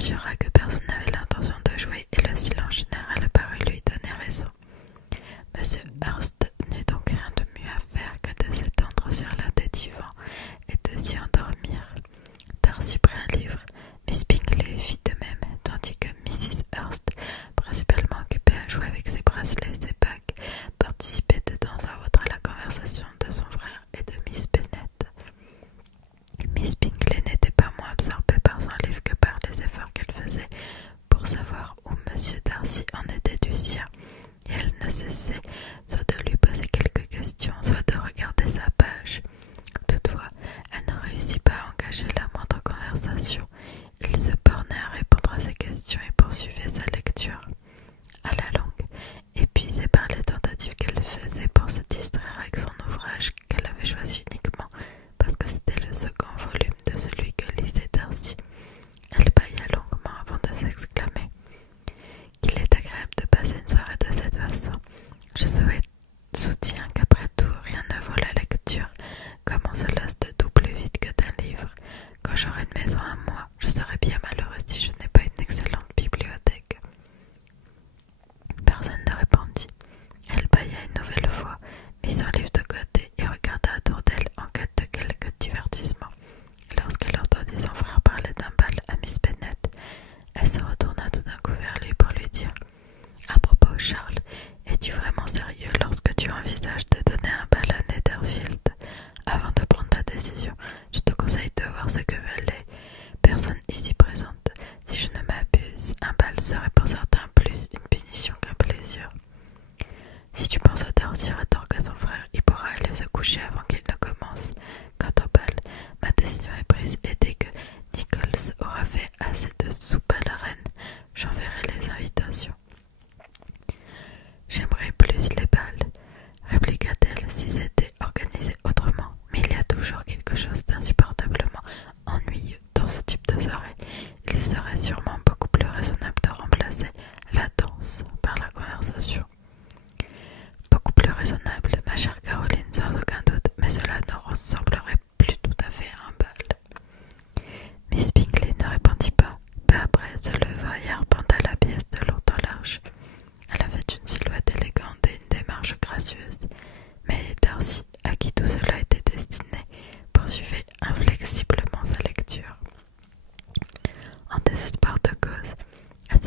s'assura que personne n'avait l'intention de jouer et le silence général parut lui donner raison. Monsieur Hurst n'eut donc rien de mieux à faire que de s'étendre sur l'un des divans et de s'y endormir. Darcy prit un livre, Miss Bingley fit de même, tandis que Mrs. Hurst, principalement occupée à jouer avec ses bracelets et ses bagues, participait de temps à autre à la conversation de son frère et de Miss Bennet. Miss Bingley n'était pas moins absorbée par son livre que par les efforts qu'elle faisait pour savoir où Monsieur Darcy en était du sien, et elle ne cessait soit de lui poser quelques questions, soit de regarder sa page. Toutefois, elle ne réussit pas à engager la moindre conversation. Il se bornait à répondre à ses questions et poursuivait sa lecture. À la longue, épuisée par les tentatives qu'elle faisait pour se distraire avec son ouvrage qu'elle avait choisi uniquement parce que c'était le second volume de celui que lisait Darcy, elle bâilla longuement avant de s'exclamer « Qu'il est agréable de passer une soirée de cette façon. Je soutiens qu'après tout, rien ne vaut la lecture, comme on se lasse de tout plus vite que d'un livre. Quand j'aurai une maison à moi, je serai bien malheureuse si je n'ai pas une excellente bibliothèque. » Personne ne répondit. Elle bâilla une nouvelle fois, mit son livre de côté et regarda autour d'elle en quête de quelque divertissement. Lorsqu'elle entendit son frère parler d'un bal à Miss Bennet, elle se retourna tout d'un coup vers lui pour lui dire « À propos, Charles, es-tu vraiment sérieux lorsque tu envisages de donner un bal à Netherfield? Avant de prendre ta décision, je te conseille de voir ce que veulent les personnes ici présentes. Si je ne m'abuse, un bal serait pour certains plus une punition qu'un plaisir. Si tu penses à Darcy rétorqua à son frère, il pourra aller se coucher avant qu'il ne commence. Quant au bal, ma décision est prise et dès que Nichols aura fait assez de soupe à la reine, j'enverrai les invitations. » « J'aimerais plus les bals, répliqua-t-elle, si c'était organisé autrement, mais il y a toujours quelque chose d'insupportablement ennuyeux dans ce type de soirée. Il serait sûrement beaucoup plus raisonnable de remplacer la danse par la conversation. » Beaucoup plus raisonnable, ma chère Caroline, sans aucun doute, mais cela ne ressemblerait plus tout à fait à un bal. Miss Bingley ne répondit pas. Peu après, elle se leva et arpenta la pièce de long en large. Elle avait une silhouette élégante et une démarche gracieuse, mais Darcy, à qui tout cela était destiné, poursuivait inflexiblement sa lecture. En désespoir de cause, elle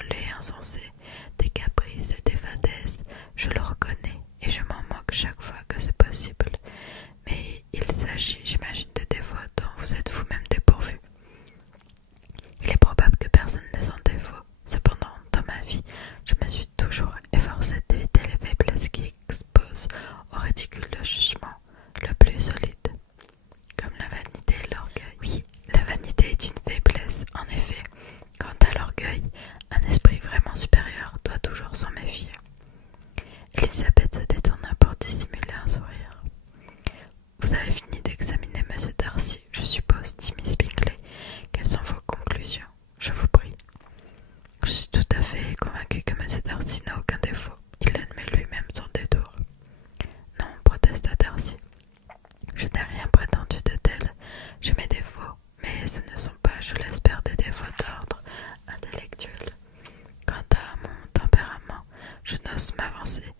olé insensé, des caprices et des fadaises. Je le reconnais et je m'en moque chaque fois que c'est possible. Mais il s'agit, j'imagine, de défauts dont vous êtes vous-même dépourvu. Il est probable que personne n'est sans défaut. Cependant, dans ma vie, je me suis toujours efforcée d'éviter les faiblesses qui exposent au ridicule le jugement le plus solide, comme la vanité et l'orgueil. Oui, la vanité est une faiblesse, en effet. Quant à l'orgueil, un esprit vraiment supérieur doit toujours s'en méfier. Elisabeth se détourna pour dissimuler un sourire. Vous avez fini d'examiner M. Darcy, je suppose, dit Miss Bingley. Quelles sont vos conclusions? Je vous prie. Je suis tout à fait convaincue que M. Darcy n'a aucun défaut. Il admet lui-même son détour. Non, protesta Darcy. Je n'ai rien prétendu de tel. J'ai mes défauts, mais ce ne sont pas, je l'espère, des défauts d'ordre intellectuel. Quant à mon tempérament, je n'ose m'avancer.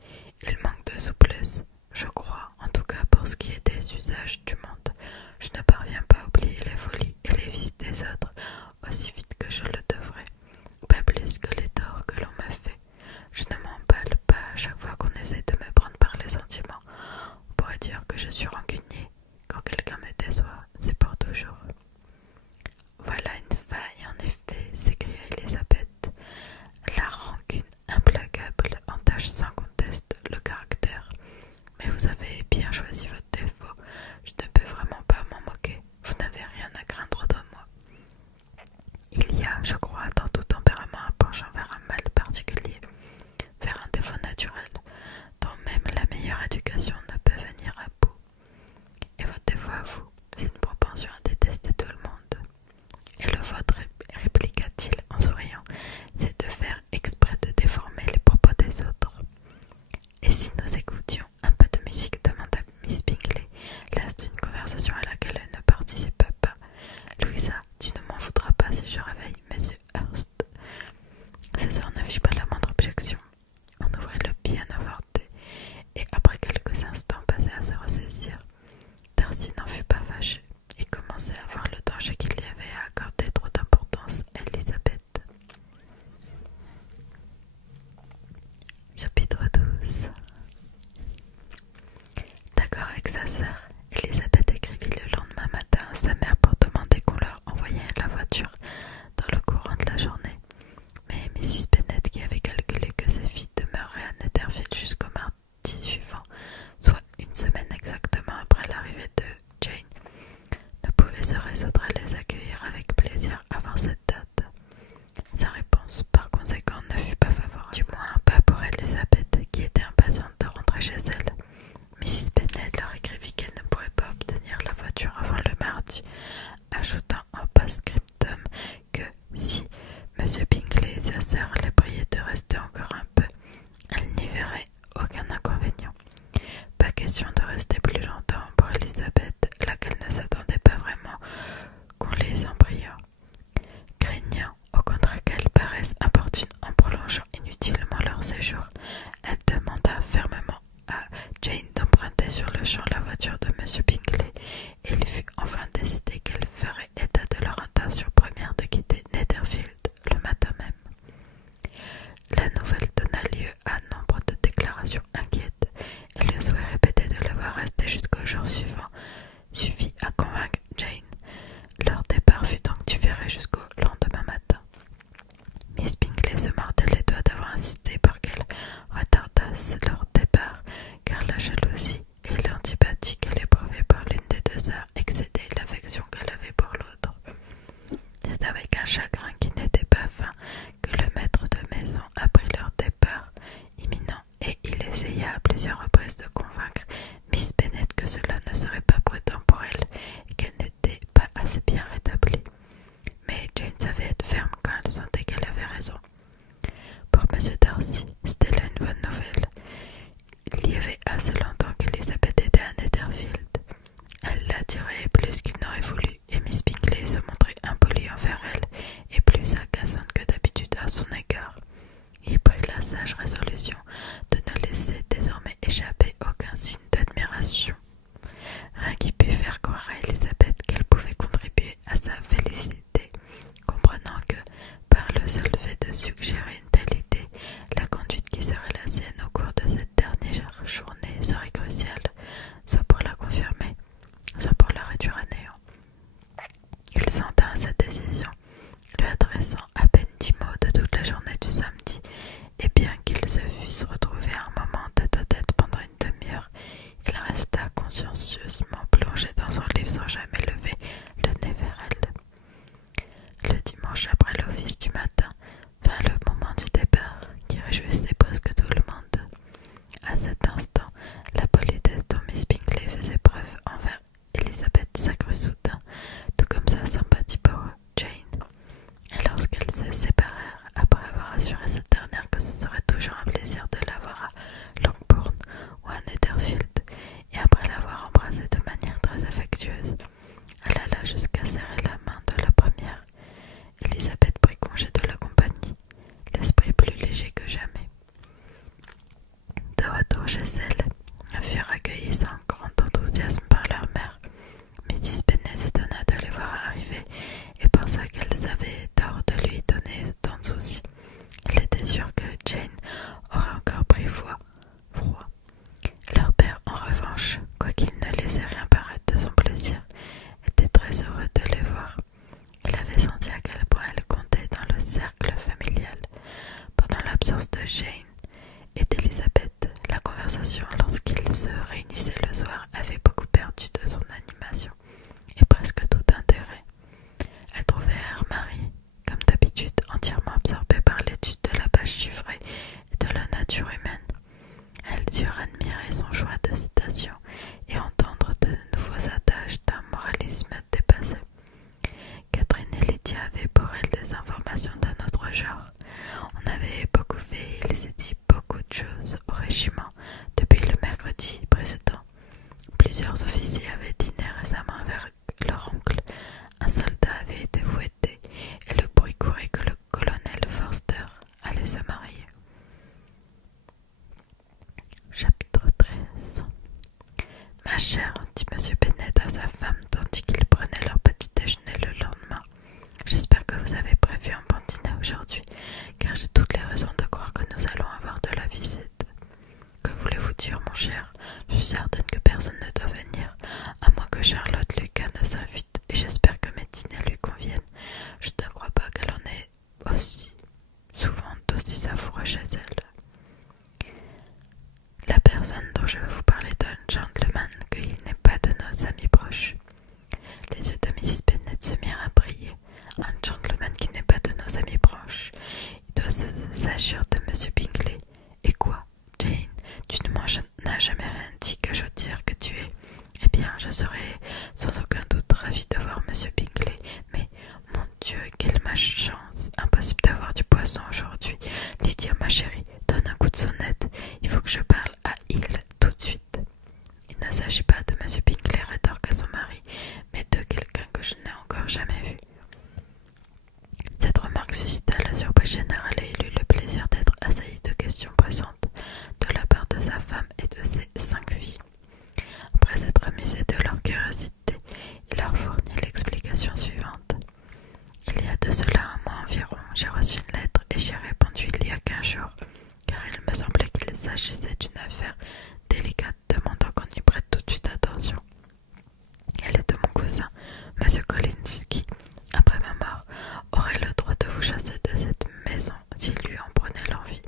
Il manque de souplesse. Je crois, en tout cas pour ce qui est des usages du monde, je ne parviens pas à oublier les folies et les vices des autres aussi vite que je le devrais, pas plus que les torts que l'on m'a fait. Je ne m'emballe pas à chaque fois qu'on essaie de me prendre par les sentiments. On pourrait dire que je suis rancunier. Quand quelqu'un me déçoit, c'est pour toujours. Voilà une faille, en effet, s'écria Elisabeth. La rancune implacable entache sans conteste le caractère. Mais vous avez bien choisi votre défaut. Je ne peux vraiment pas m'en moquer. Vous n'avez rien à craindre de moi. Il y a, je crois, dans tout tempérament un penchant vers un mal particulier, vers un défaut naturel, dont même la meilleure éducation ne peut venir à bout. Et votre défaut à vous, c'est une propension à détester tout le monde. Et le vôtre, répliqua-t-il en souriant, c'est de faire exprès de déformer les propos des autres. Et si nous écoutions un peu de musique, demanda Miss Bingley, las d'une conversation à laquelle elle ne participait pas. Louisa, tu ne m'en voudras pas si je réveille Monsieur Hurst. Sa sœur ne fit pas la moindre objection. On ouvrit le pianoforte et après quelques instants passés à se ressaisir, Darcy n'en fut pas fâché et commençait à voir le danger qu'il y avait à accorder trop d'importance à Elisabeth. Chapitre 12. D'accord avec sa sœur, Elisabeth écrivit le lendemain matin à sa mère pour demander qu'on leur envoyait la voiture dans le courant de la journée. Mais Mrs. Bennet, qui avait calculé que ses filles demeureraient à Netherfield jusqu'au mardi suivant, soit une semaine exactement après l'arrivée de Jane, ne pouvait se résoudre à les accueillir avec plaisir avant cette date. Sa réponse, par conséquent, ne fut pas favorable, du moins pas pour Elisabeth, qui était impatiente de rentrer chez elle. Mrs. Bennet leur écrivit qu'elle ne pourrait pas obtenir la voiture avant le mardi, ajoutant en post-scriptum que si M. Bingley et sa sœur les priaient de rester encore un peu, elle n'y verrait aucun inconvénient. Pas question de rester plus longtemps pour Elisabeth, laquelle ne s'attendait pas vraiment qu'on les en priât. Craignant au contraire qu'elles paraissent importunes en prolongeant inutilement leur séjour, elle demanda fermement à Jane d'emprunter sur le champ la voiture de M. Bingley, et il fut enfin décidé qu'elle ferait état de leur intention première de quitter Netherfield le matin même. La nouvelle donna lieu à nombre de déclarations inquiètes, et le souhait répété de le voir rester jusqu'au jour suivant suffit à convaincre Jane. Leur départ fut donc différé jusqu'au lendemain matin. Miss Bingley se mordait les doigts d'avoir insisté pour qu'elle retardasse leur départ, car la jalousie et l'antipathie qu'elle éprouvait pour l'une des deux sœurs excédaient l'affection qu'elle avait pour l'autre. C'est avec un chagrin qui n'était pas fin que le maître de maison apprit leur départ imminent, et il essaya à plusieurs reprises de convaincre Miss Bennet que cela ne serait pas prudent pour elle et qu'elle n'était pas assez bien rétablie. Mais Jane savait être ferme quand elle sentait qu'elle avait raison. Pour M. Darcy, c'était là une bonne nouvelle. Il y avait assez longtemps qu'Elisabeth était à Netherfield. Elle l'attirait plus qu'il n'aurait voulu, et Miss Bingley se montrait impolie envers elle et plus agaçante que d'habitude à son égard. Il prit la sage résolution de ne laisser désormais échapper aucun signe d'admiration. Rien qui pût faire croire à Elisabeth qu'elle pouvait contribuer à sa félicité, comprenant que, par le seul fait de suggérer rassurer cette dernière que ce serait toujours un plaisir de la voir à Longbourn ou à Netherfield, et après l'avoir embrassée de manière très affectueuse, elle alla jusqu'à serrer la main de la première. Elisabeth prit congé de la compagnie, l'esprit plus léger que jamais. De retour chez elles furent accueillies sans grand enthousiasme par leur mère. Mrs. Bennet s'étonna de les voir arriver et pensa qu'elles avaient tort de lui donner tant de soucis. Elle était sûre que Jane aurait encore pris froid. Leur père, en revanche, quoiqu'il ne laissait rien paraître de son plaisir, était très heureux de les voir. Il avait senti à quel point elle comptait dans le cercle familial. Pendant l'absence de Jane et d'Elisabeth, la conversation, lorsqu'ils se réunissaient le soir, avait beaucoup perdu de son animation et presque tout intérêt. Elle trouvait Marie, comme d'habitude, entièrement absorbée par l'étude de la page chiffrée et de la nature humaine. Elles durent admirer son choix de citation et entendre de nouveaux adages d'un moralisme dépassé. Catherine et Lydia avaient pour elles des informations d'un autre genre. On avait beaucoup fait, il s'est dit beaucoup de choses au régiment depuis le mercredi précédent. Plusieurs officiers avaient dîné récemment avec leur oncle. Un soldat avait été fouetté et le bruit courait que le colonel Forster allait se marier. Chapitre 13. Ma chère, dit M. Bennet à sa femme tandis qu'ils prenaient leur petit déjeuner le lendemain, j'espère que vous avez prévu un bon dîner aujourd'hui, car j'ai toutes les raisons de croire que nous allons avoir de la visite. Que voulez-vous dire, mon cher? Je suis certaine que personne ne doit venir, à moins que Charlotte Lucas ne s'invite, et j'espère que mes dîners lui conviennent. Je ne crois pas qu'elle en ait aussi souvent d'aussi savoureux chez elle. La personne dont je veux vous parler est un gentleman qui n'est pas de nos amis proches. Les yeux de Mrs. Bennet se mirent à briller. Un gentleman qui n'est pas de nos amis proches. Il doit s'agir de M. Bingley. Et quoi, Jane, tu ne m'en as jamais rien dit que je dire que tu es. Eh bien, je serais sans aucun doute ravie de voir M. Bingley, mais, mon Dieu, quelle malchance! Impossible d'avoir du poisson aujourd'hui. Lydia, ma chérie, donne un coup de sonnette. Il faut que je parle à Hill tout de suite. Il ne s'agit pas de M. Bingley, rétorqua son mari, mais de quelqu'un que je n'ai encore jamais vu. Cette remarque suscita la surprise générale et il eut le plaisir d'être assailli de questions pressantes de la part de sa femme et de ses 5 filles. Après s'être amusé de leur curiosité, il leur fournit l'explication suivante. Il y a de cela un mois environ, j'ai reçu une lettre et j'y ai répondu il y a 15 jours, car il me semblait qu'il s'agissait d'une affaire délicate demandant qu'on y prête tout de suite attention. Elle est de mon cousin, M. Collins, qui, après ma mort, aurait le droit de vous chasser de cette maison s'il lui en prenait l'envie.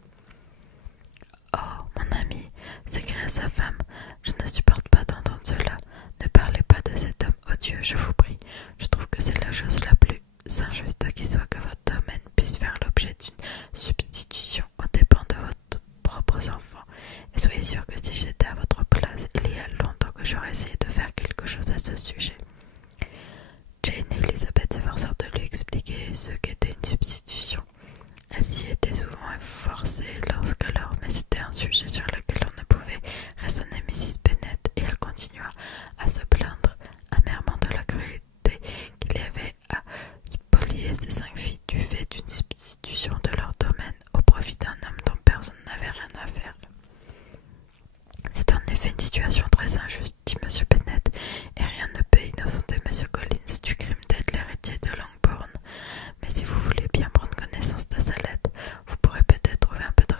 Oh, mon ami, s'écria sa femme, je ne supporte pas d'entendre cela. Ne parlez pas de cet homme odieux, je vous prie. Je trouve que c'est la chose la plus injuste qui soit que votre domaine puisse faire l'objet d'une substitution aux dépens de votre propres enfants. Et soyez sûr que si j'étais à votre place, il y a longtemps que j'aurais essayé de faire quelque chose à ce sujet. Jane et Elisabeth s'efforcèrent de lui expliquer ce qu'était une substitution. Elles s'y étaient souvent forcées lorsque leur mais c'était un sujet sur lequel on ne pouvait raisonner Mrs. Bennet, et elle continua à se plaindre amèrement de la cruauté qu'il y avait à spolier ses 5 filles du fait d'une substitution de leur domaine au profit d'un homme dont personne n'avait rien à faire. C'est en effet une situation très injuste, dit M. Bennet, et rien ne peut innocenter M. Collins du crime d'être l'héritier de Longbourn. Mais si vous voulez bien prendre connaissance de sa lettre, vous pourrez peut-être trouver un peu de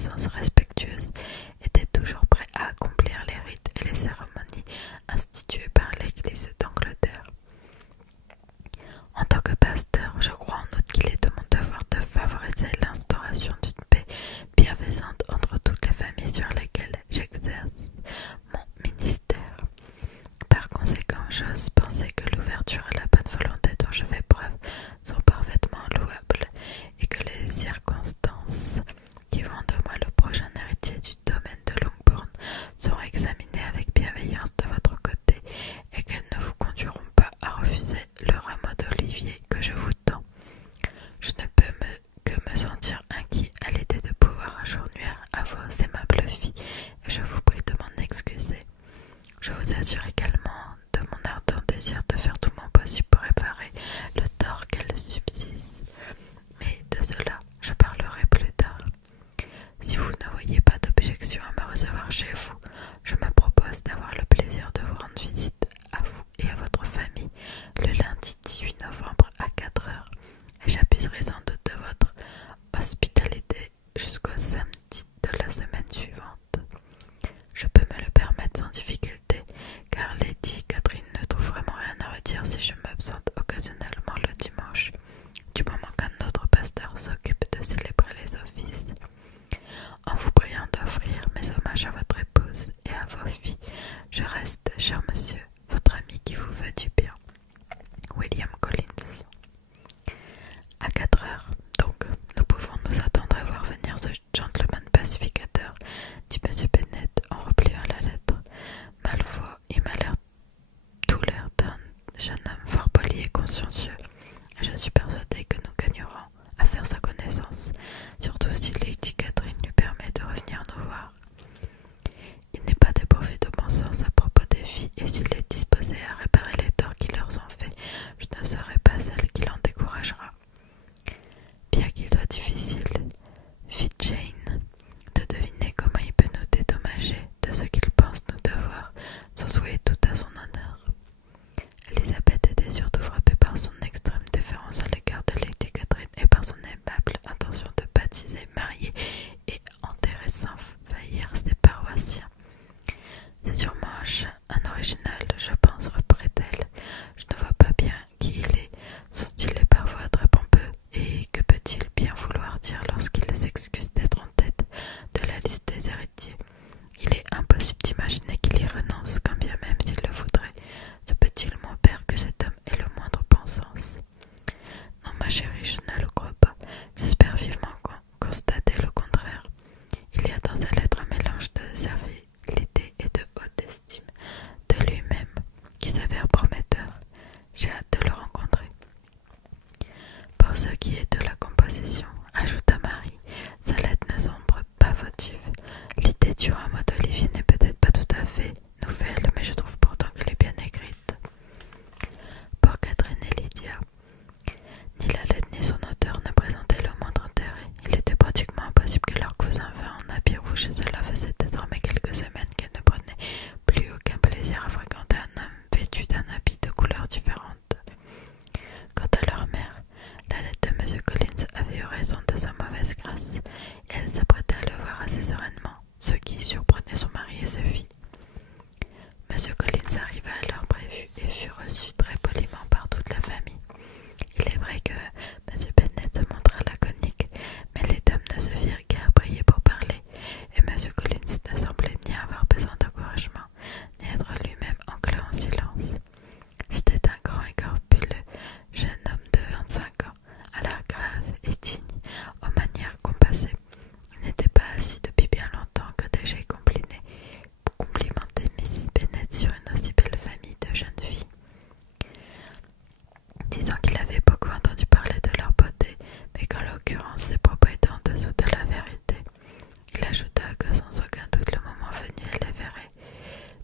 connaissance respectueuse, était toujours prêt à accomplir les rites et les cérémonies instituées par l'Église d'Angleterre. En tant que pasteur, je crois en outre qu'il est de mon devoir de favoriser l'instauration d'une paix bienfaisante entre toutes les familles sur lesquelles j'exerce mon ministère. Par conséquent, j'ose penser que l'ouverture et la bonne volonté dont je fais preuve sont parfaitement louables et que les circonstances qui font de moi le prochain héritier du domaine de Longbourn seront examinées avec bienveillance de votre côté et qu'elles ne vous conduiront pas à refuser le rameau d'olivier que je vous tends. Je ne peux que me sentir inquiet à l'idée de pouvoir un jour nuire à vos aimables filles et je vous prie de m'en excuser. Je vous assure également de mon ardent désir de faire tout mon possible pour réparer le tort qu'elles subsistent, mais de cela je parlerai plus tard. Si vous ne voyez pas d'objection à me recevoir chez vous, je me propose d'avoir le plaisir de vous rendre visite à vous et à votre famille le lundi 18 novembre à 4 heures, et j'abuserai sans doute de votre hospitalité jusqu'au samedi de la semaine suivante. Je peux me le permettre sans difficulté, car Lady Catherine ne trouve vraiment rien à redire si je m'absente occasionnellement le dimanche, du moment qu'un autre pasteur s'occupe de célébrer les offices. En vous priant d'offrir mes hommages à votre épouse et à vos filles, je reste, cher monsieur, votre ami qui vous veut du bien, William Collins. À 4 heures, donc, nous pouvons nous attendre à voir venir ce gentleman pacificateur, dit M. Bennet en repliant la lettre. Malfoy, il m'a tout l'air d'un jeune homme fort poli et consciencieux, et je suis persuadé que nous gagnerons à faire sa connaissance, surtout si Lady Catherine lui permet de revenir nous voir. Il n'est pas dépourvu de bon sens à propos des filles, et s'il est disposé à réparer les torts qui leur sont faits, je ne serai pas celle qui l'en découragera. Bien qu'il soit difficile, fit Jane, de deviner comment il peut nous dédommager de ce qu'il pense nous devoir, sans souhaiter tout à son honneur. Elisabeth était surtout frappée par son extrême déférence à l'égard de Lady Catherine et par son aimable intention de baptiser, marier et enterrer sans faillir ses paroissiens. C'est sûrement un original, je pense, reprit-elle. Je ne vois pas bien qui il est. Son style est parfois très pompeux, et que peut-il bien vouloir dire lorsqu'il s'excuse d'être en tête de la liste des héritiers? Il est impossible d'imaginer qu'il y renonce, quand bien même s'il le voudrait. Se peut-il, mon père, que cet homme ait le moindre bon sens? Non, ma chérie, je ne le crois pas. J'espère vivement constater le contraire. Il y a dans sa lettre un mélange de servilité et de haute estime de lui-même qui s'avère prometteur. J'ai hâte de le rencontrer. Pour ce qui est de la composition, ajouta Marie, sa lettre ne semble pas fautive. L'idée du rameau d'olivier n'est peut-être pas tout à fait nouvelle, mais je trouve pourtant qu'elle est bien écrite. Pour Catherine et Lydia, ni la lettre ni son auteur ne présentaient le moindre intérêt. Il était pratiquement impossible que leur cousin vînt en habit rouge, et cela faisait désormais quelques semaines qu'elle ne prenait plus aucun plaisir à fréquenter un homme vêtu d'un habit de couleurs différentes. Quant à leur mère, la lettre de M. Collins avait eu raison de sa mauvaise grâce, et elle s'apprêtait à le voir assez sereinement, ce qui surprenait son mari et ses filles. M. Collins arriva à l'heure prévue et fut reçu très poliment par toute la famille. Il est vrai que M. Bennet se montra laconique, mais les dames ne se firent guère prier pour parler, et M. Collins ne semblait ni avoir besoin d'encouragement, ni être lui-même enclin en silence. C'était un grand et corpuleux jeune homme de 25 ans, à l'air grave et digne, aux manières compassées. Il n'était pas assis depuis bien longtemps que déjà il complimentait Mrs. Bennet sur une aussi belle famille de jeunes filles, disant qu'il avait beaucoup entendu parler de leur beauté, mais qu'en l'occurrence ses propos étaient en dessous de la vérité. Il ajouta que sans aucun doute le moment venu elle les verrait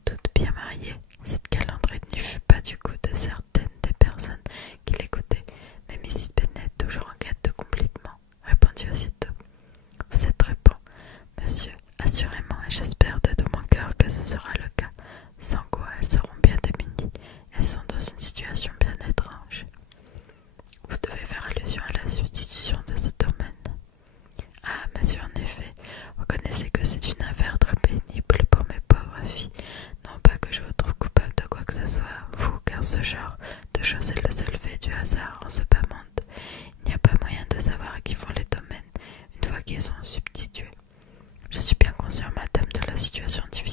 toutes bien mariées. Cette galanterie ne fut pas du goût de certaines des personnes qui l'écoutaient, mais Mrs. Bennet, toujours en quête de complètement, répondit aussitôt: « Vous êtes très bon, monsieur, assurément, et j'espère de tout mon cœur que ce sera le cas, sans quoi elles seront bien démunies. Elles sont dans une situation bien étrange. » Vous devez faire allusion à la substitution de ce domaine. drogués sont substitués. Je suis bien conscient, madame, de la situation difficile